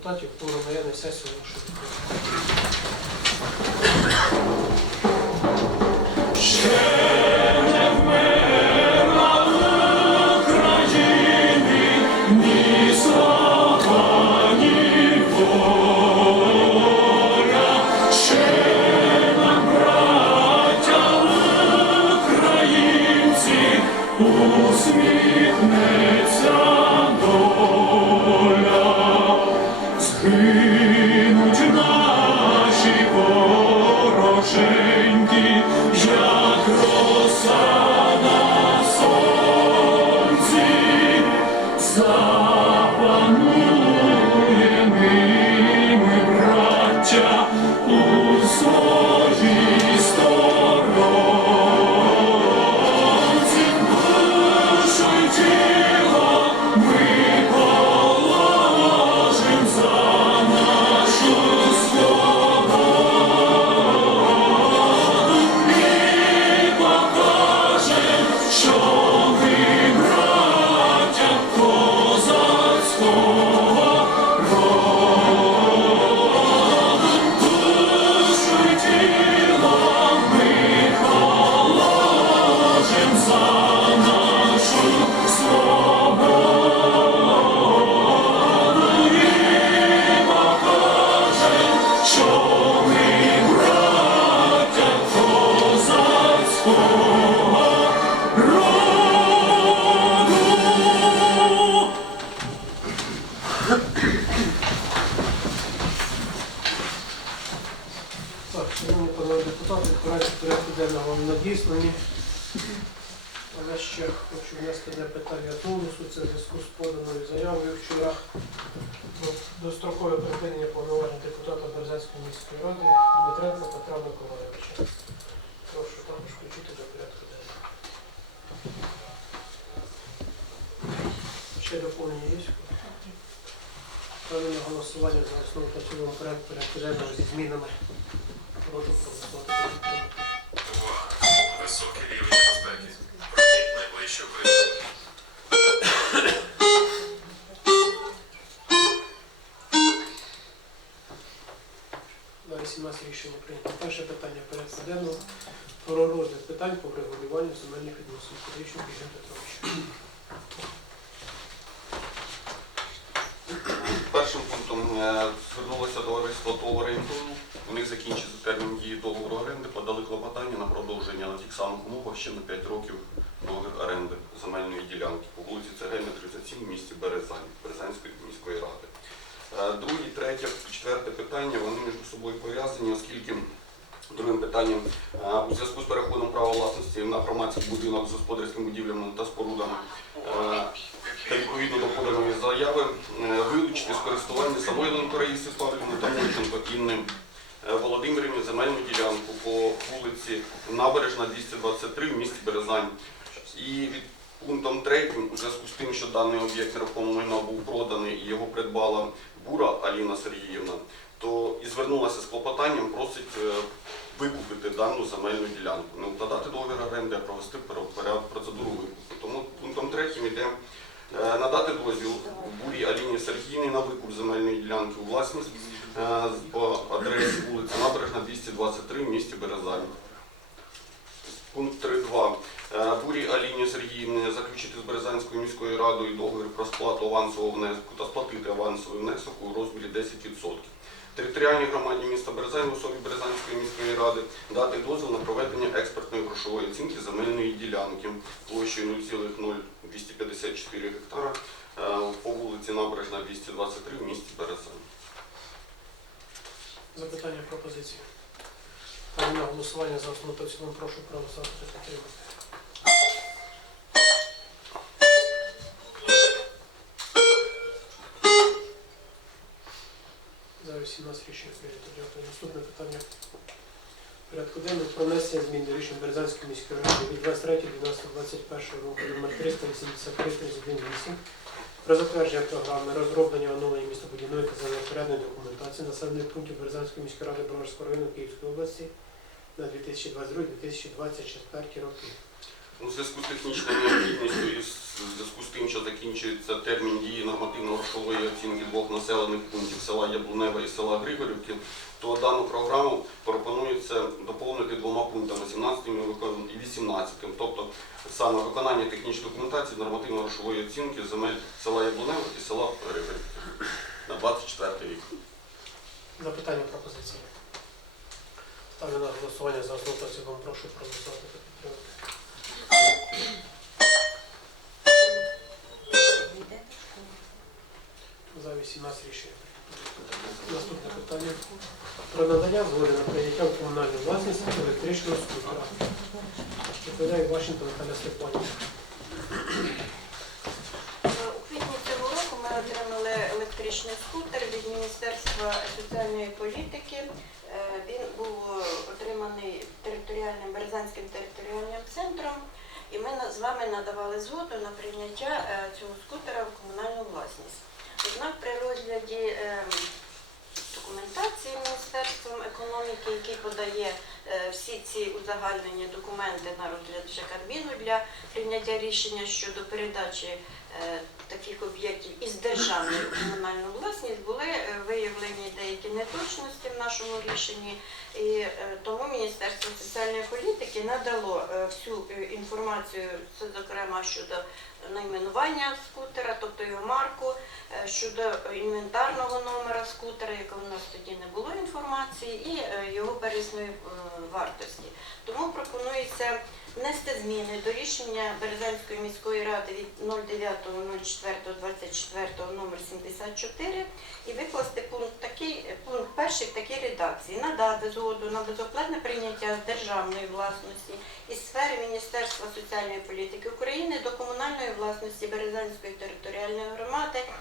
депутатів, форум воєнної сесії оголошую Ставлю голосування за основу та цілому порядку порядку зі змінами. Прошу проголосувати підтримати. Високий рівень безпеки. Пройдіть найближче укриття. На 18 рішення прийнято. Перше питання порядку денного про розгляд питань по врегулюванню земельних відносин. Публічно Євген Петрович. Звернулося товариство ТОВ «Орієнтовно». У них закінчився термін дії договору оренди, подали клопотання на продовження на тих самих умовах ще на 5 років договір оренди земельної ділянки по вулиці Цегельна, 37 в місті Березань, Березанської міської ради. Е, Друге, третє, четверте питання, вони між собою пов'язані, оскільки другим питанням е, у зв'язку з переходом права власності на громадський будинок з господарськими будівлями та спорудами е, відповідно до поданої заяви е, вилучити з користування Самойленко Раїси Славівни та Мурченко Інни е, Володимирівні земельну ділянку по вулиці Набережна 223 в місті Березань. І від пунктом 3, у зв'язку з тим, що даний об'єкт нерухомого був проданий і його придбала Бура Аліна Сергіївна, то і звернулася з клопотанням, просить е, викупити дану земельну ділянку. Не укладати договір оренди, а провести процедуру викупу. Тому пунктом 3 йде Е, надати дозвіл Бурі Аліні Сергіївні на викуп земельної ділянки у власність е, по адресі вулиця Набережна 223 в місті Березань. Пункт 3.2. Е, Бурі Аліні Сергіївні заключити з Березанською міською радою договір про сплату авансового внеску та сплатити авансовий внесок у розмірі 10%. Територіальній громаді міста Березань в особі Березанської міської ради дати дозвіл на проведення експертної грошової оцінки земельної ділянки площею 0,0254 гектара е, по вулиці Набережна 223 в місті Березань. Запитання пропозиції. На голосування за основу та цілому прошу проголосувати підтримати. За 18 рішення прийнято. Дякую. Наступне питання порядку денного про внесення змін до рішень Березанської міської ради від 23.12.21 року номер 383 318 про затвердження програми розроблення оновлення містобудівної та землепорядної документації населених пунктів Березанської міської ради Броварського району Київської області на 2022-2024 роки. У зв'язку з технічною необхідністю і в зв'язку з тим, що закінчується термін дії нормативно-грошової оцінки двох населених пунктів села Яблуневе і села Григорівки, то дану програму пропонується доповнити двома пунктами 17 і 18. Тобто саме виконання технічної документації нормативно-грошової оцінки земель села Яблуневе і села Григорівки на 24 рік. Запитання пропозиції. Ставлю на голосування за основу цілому. Прошу проголосувати. За 18 рішення. Наступне питання. Про надання згоди на прийняття в комунальну власність електричного скутера. Степанівна. У квітні цього року ми отримали електричний скутер від Міністерства соціальної політики. Е, Він був вами надавали згоду на прийняття е, цього скутера в комунальну власність. Однак при розгляді е, документації Міністерством економіки, який подає всі ці узагальнені документи на розгляд ЖКадміну для прийняття рішення щодо передачі е, таких об'єктів із державної у комунальну власність були е, виявлені деякі неточності в нашому рішенні, і е, тому Міністерство соціальної політики надало е, всю е, інформацію, це зокрема щодо найменування скутера, тобто його марку, е, щодо інвентарного номера скутера, якого у нас тоді не було інформації, і е, його первісної е, вартості. Тому пропонується внести зміни до рішення Березанської міської ради від 09.04.24 номер 74 і викласти пункт такий, пункт перший в такій редакції. Надати згоду на безоплатне прийняття з державної власності із сфери Міністерства соціальної політики України до комунальної власності Березанської територіальної громади е,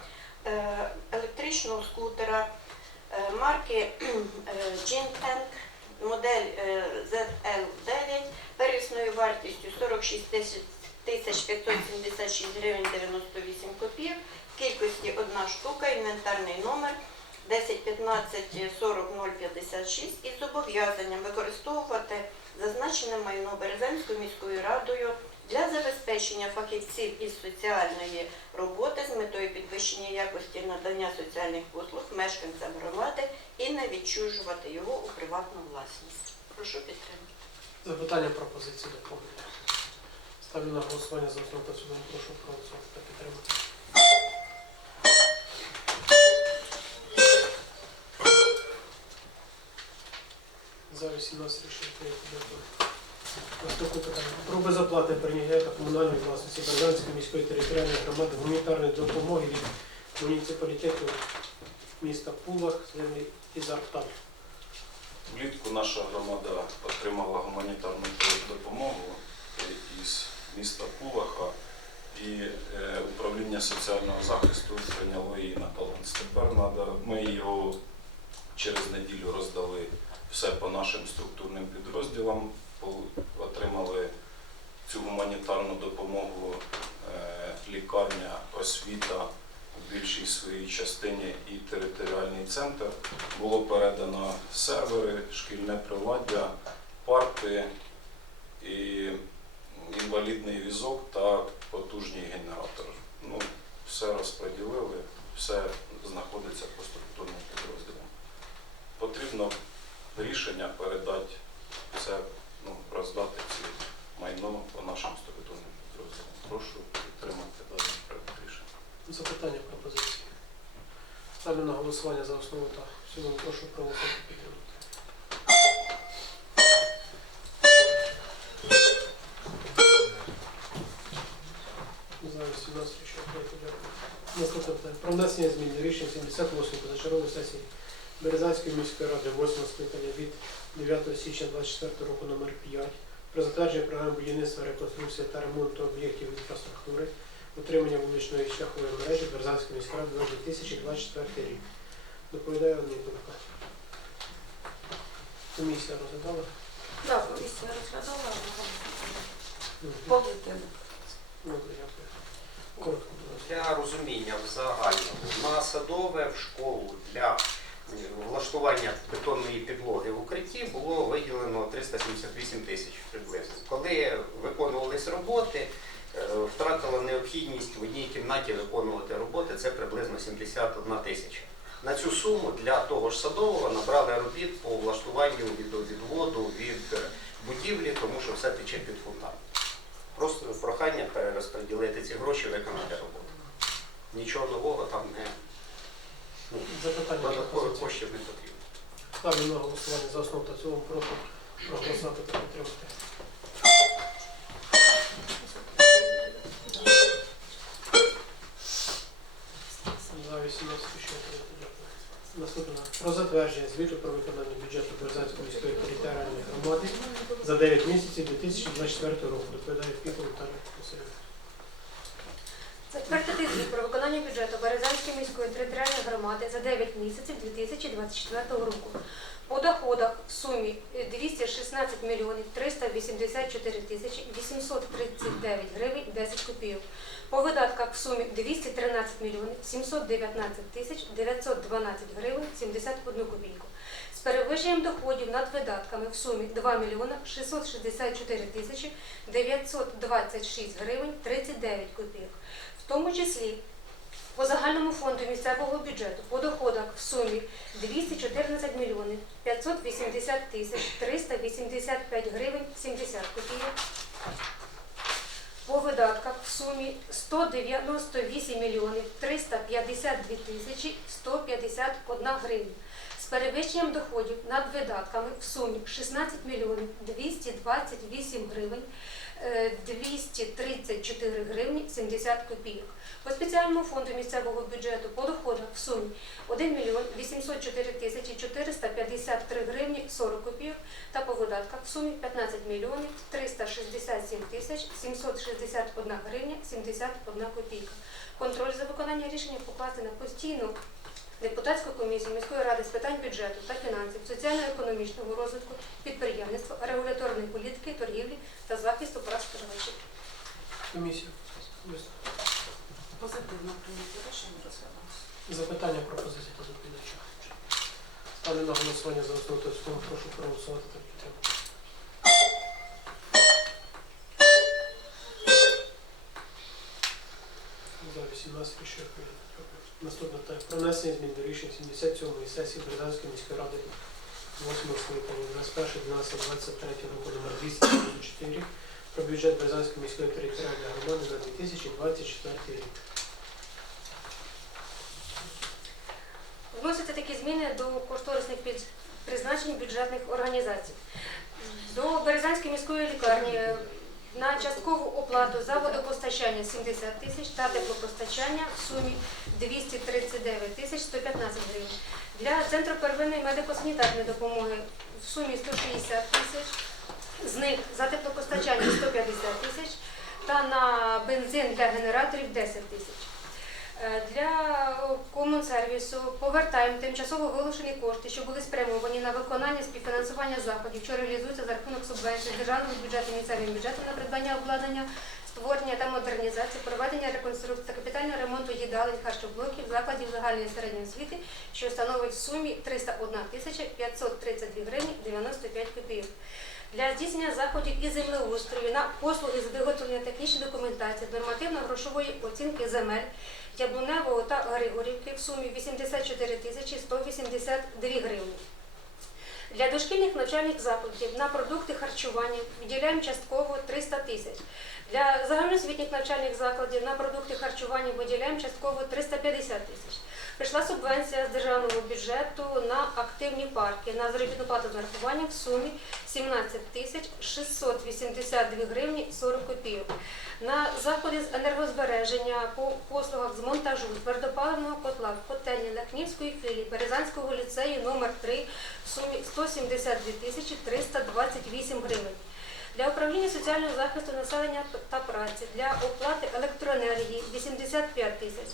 електричного скутера е, марки Джинтенк, модель е, ZL9 первісною вартістю 46 тисяч тисяч 576 гривень 98 копійок, в кількості одна штука, інвентарний номер 1015 40 056 із зобов'язанням використовувати зазначене майно Березанською міською радою для забезпечення фахівців із соціальної роботи з метою підвищення якості надання соціальних послуг мешканцям громади і не відчужувати його у приватну власність. Прошу підтримати. Запитання пропозиції доповнення. Ставлю на голосування за основу та цілому. Прошу проголосувати та підтримати. За 18 рішення прийнято. Наступне питання. Про безоплатне прийняття комунальної власності Березанської міської територіальної громади гуманітарної допомоги від муніципалітету міста Пулах, землі Ізарталь. Влітку наша громада отримала гуманітарну допомогу із міста Кулаха і е, управління соціального захисту прийняло її на баланс. Тепер ми його через неділю роздали все по нашим структурним підрозділам, цю гуманітарну допомогу е, лікарня, освіта у більшій своїй частині і територіальний центр було передано сервери, шкільне приладдя, парти, і інвалідний візок та потужний генератор. Ну, все розподілили, все знаходиться по структурним підрозділам. Потрібно рішення передати це, ну, роздати ці майно по нашим структурним підрозділам. Прошу підтримати даний проект рішення. Запитання пропозиції. Ставлю на голосування за основу та в. Прошу проголосувати підтримати. За 18 рішення прийнято. Дякую. Наступне питання. Про внесення змін до рішення 78 позачергової сесії Березанської міської ради 8 скликання від 9 січня 24 року номер 5 про затвердження програми будівництва, реконструкції та ремонту об'єктів інфраструктури утримання вуличної шляхової мережі Березанської міської ради на 2024 рік. Доповідає Анна Іконка. Комісія розглядала. Так, комісія розглядала позитивно. Ну, дякую. Коротко. Для розуміння в загальному на садове в школу для влаштування бетонної підлоги в укритті було виділено 378 тисяч приблизно. Коли ви- виконувались роботи, е, втратила необхідність в одній кімнаті виконувати роботи, це приблизно 71 тисяча. На цю суму для того ж садового набрали робіт по влаштуванню відводу від е, будівлі, тому що все тече під фундамент. Просто прохання перерозподілити ці гроші, виконати роботу. Нічого нового там не ну, Запитання додаткових коштів не потрібно. Ставлю на голосування за основу та в цілому прошу проголосувати та підтримати. За 18 ще. Дякую. Наступне. Про затвердження звіту про виконання бюджету Березанської міської територіальної громади за 9 місяців 2024 року. Доповідає Піков Віталій Васильович. Затвердити про виконання бюджету Березанської міської територіальної громади за 9 місяців 2024 року. По доходах в сумі 216 мільйонів 384 тисячі 839 гривень 10 копійок. По видатках в сумі 213 мільйонів 719 тисяч 912 гривень 71 копійку. З перевищенням доходів над видатками в сумі 2 мільйона 664 тисячі 926 гривень 39 копійок. В тому числі по загальному фонду місцевого бюджету по доходах в сумі 214 мільйонів 580 тисяч 385 гривень 70 копійок. По видатках в сумі 198 мільйонів 352 тисячі 151 гривня. З перевищенням доходів над видатками в сумі 16 мільйонів 228 гривень 234 гривні 70 копійок. По спеціальному фонду місцевого бюджету по доходах в сумі 1 мільйон 804 тисячі 453 гривні 40 копійок та по видатках в сумі 15 мільйонів 367 тисяч 761 гривня 71 копійка. Контроль за виконання рішення покласти на постійну депутатську комісію міської ради з питань бюджету та фінансів, соціально-економічного розвитку, підприємництва, регуляторної політики, торгівлі та захисту прав споживачів. Комісія. Позитивно прийняти рішення розглядалося. Запитання пропозиції та доповідача. Ставлю на голосування за основу цілому. Прошу проголосувати та підтримати. За 18 рішення прийнято. Наступне питання. Про внесення змін до рішень 77-ї сесії Березанської міської ради 8 скликання 21.12.23 року номер 294 про бюджет Березанської міської територіальної громади на 2024 рік. Вносяться такі зміни до кошторисних призначень бюджетних організацій. До Березанської міської лікарні на часткову оплату за водопостачання 70 тисяч та теплопостачання в сумі 239 тисяч 115 гривень. Для центру первинної медико-санітарної допомоги в сумі 160 тисяч, з них за теплопостачання 150 тисяч та на бензин для генераторів 10 тисяч. Е, Для комунсервісу повертаємо тимчасово вилучені кошти, що були спрямовані на виконання співфінансування заходів, що реалізуються за рахунок субвенцій державного бюджету місцевим бюджетом на придбання обладнання, створення та модернізацію, проведення реконструкції та капітального ремонту їдалень, харчоблоків, закладів загальної середньої освіти, що становить в сумі 301 тисяча 532 гривні 95 копійок. Для здійснення заходів із землеустрою на послуги з виготовлення технічної документації, нормативно-грошової оцінки земель Яблуневого та Григорівки в сумі 84 тисячі 182 гривні. Для дошкільних навчальних закладів на продукти харчування виділяємо частково 300 тисяч. Для загальноосвітніх навчальних закладів на продукти харчування виділяємо частково 350 тисяч. Прийшла субвенція з державного бюджету на активні парки на заробітну плату з нарахуванням в сумі 17 тисяч 682 гривні 40 копійок. На заходи з енергозбереження по послугах з монтажу твердопаливного котла в котельні Лахнівської філії Березанського ліцею номер 3 в сумі 172 тисячі 328 гривень. Для управління соціального захисту населення та праці, для оплати електроенергії 85 тисяч,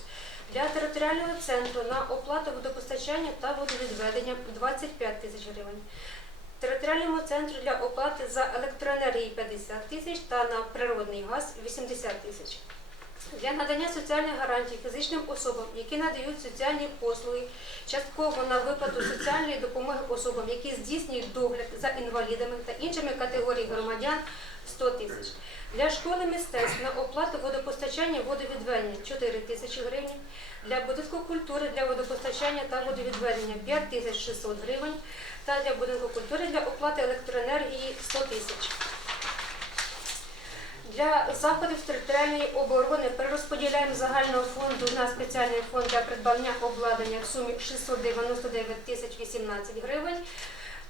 для територіального центру на оплату водопостачання та водовідведення 25 тисяч гривень. Територіальному центру для оплати за електроенергії 50 тисяч та на природний газ 80 тисяч. Для надання соціальних гарантій фізичним особам, які надають соціальні послуги, частково на виплату соціальної допомоги особам, які здійснюють догляд за інвалідами та іншими категоріями громадян 100 тисяч. Для школи мистецтв на оплату водопостачання водовідведення 4 тисячі гривень. Для будинку культури для водопостачання та водовідведення 5 тисяч 600 гривень. Та для будинку культури для оплати електроенергії 100 тисяч. Для заходів територіальної оборони перерозподіляємо загального фонду на спеціальний фонд для придбання обладнання в сумі 699 тисяч 18 гривень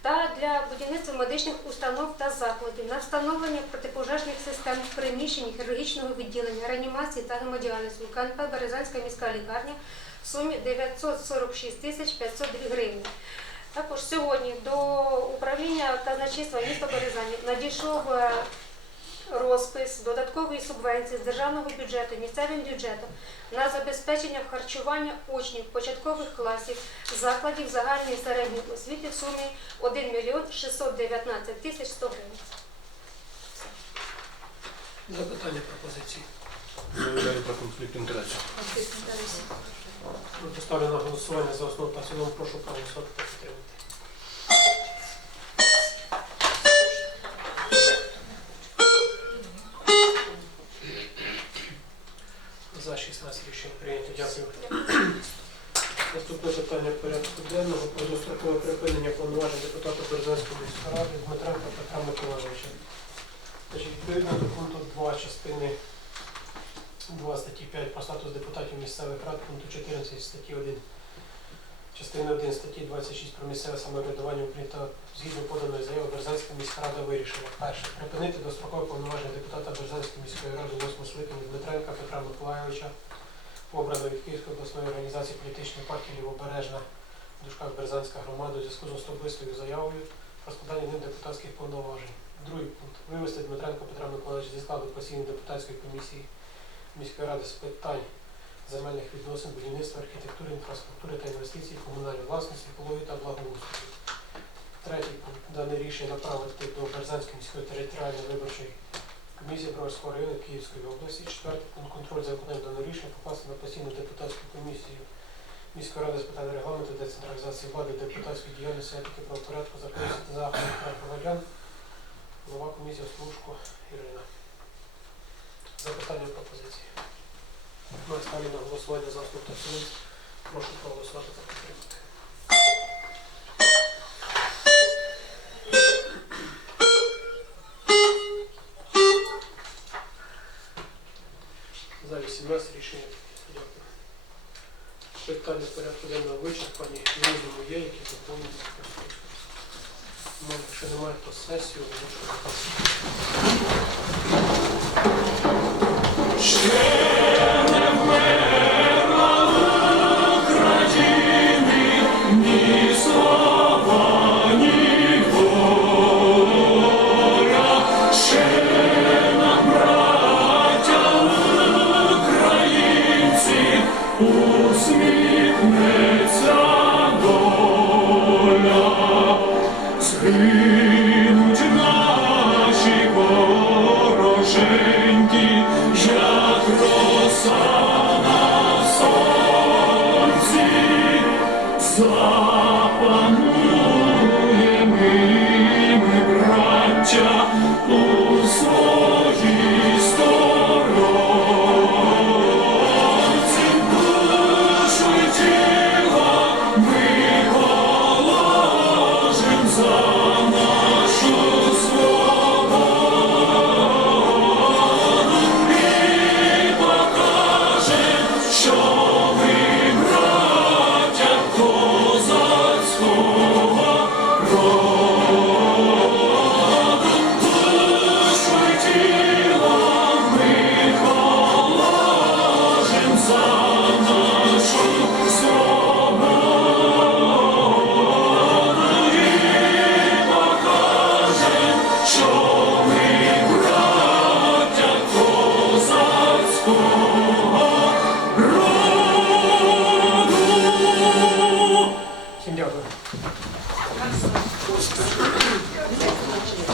та для будівництва медичних установ та закладів на встановлення протипожежних систем в приміщенні хірургічного відділення, реанімації та гемодіалізу КНП Березанська міська лікарня в сумі 946 тисяч 500 гривень. Також сьогодні до управління казначейства міста Березані надійшов е, розпис додаткової субвенції з державного бюджету місцевим бюджетом на забезпечення харчування учнів початкових класів закладів загальної середньої освіти в сумі 1 мільйон 619 тисяч 100 гривень. Запитання пропозиції. Заявляю про конфлікт інтересів. Ну, Поставлю на голосування за основу та цілому. Прошу проголосувати та підтримати. Місцевих пункту 14 статті 1, частини 1 статті 26 про місцеве самоврядування та згідно поданої заяви Березанська міська рада вирішила. Перше. Припинити дострокове повноваження депутата Березанської міської ради 8 скликання Дмитренка Петра Миколайовича, обраного від Київської обласної організації політичної партії Лівобережна в дужках Березанська громада у зв'язку з особистою заявою про складання ним депутатських повноважень. Другий пункт. Вивести Дмитренка Петра Миколаївича зі складу постійної депутатської комісії міської ради з питань земельних відносин, будівництва, архітектури, інфраструктури та інвестицій, комунальної власності, екології та благоустрою. Третій пункт. Дане рішення направити до Березанської міської територіальної виборчої комісії Броварського району Київської області. Четвертий пункт. Контроль за виконанням даного рішення покласти на постійну депутатську комісію міської ради з питань регламенту, децентралізації влади, депутатської діяльності, етики, правопорядку, законності та захисту прав громадян. Голова комісії Слушко Ірина. Запитання пропозиції. Ми ставлю на голосування за основу та цілому. Прошу проголосувати та підтримати. За 18 рішення. Дякую. Питання порядку денного вичерпані. Мінімум є, які доповнені. Ну, якщо немає, то сесію оголошую.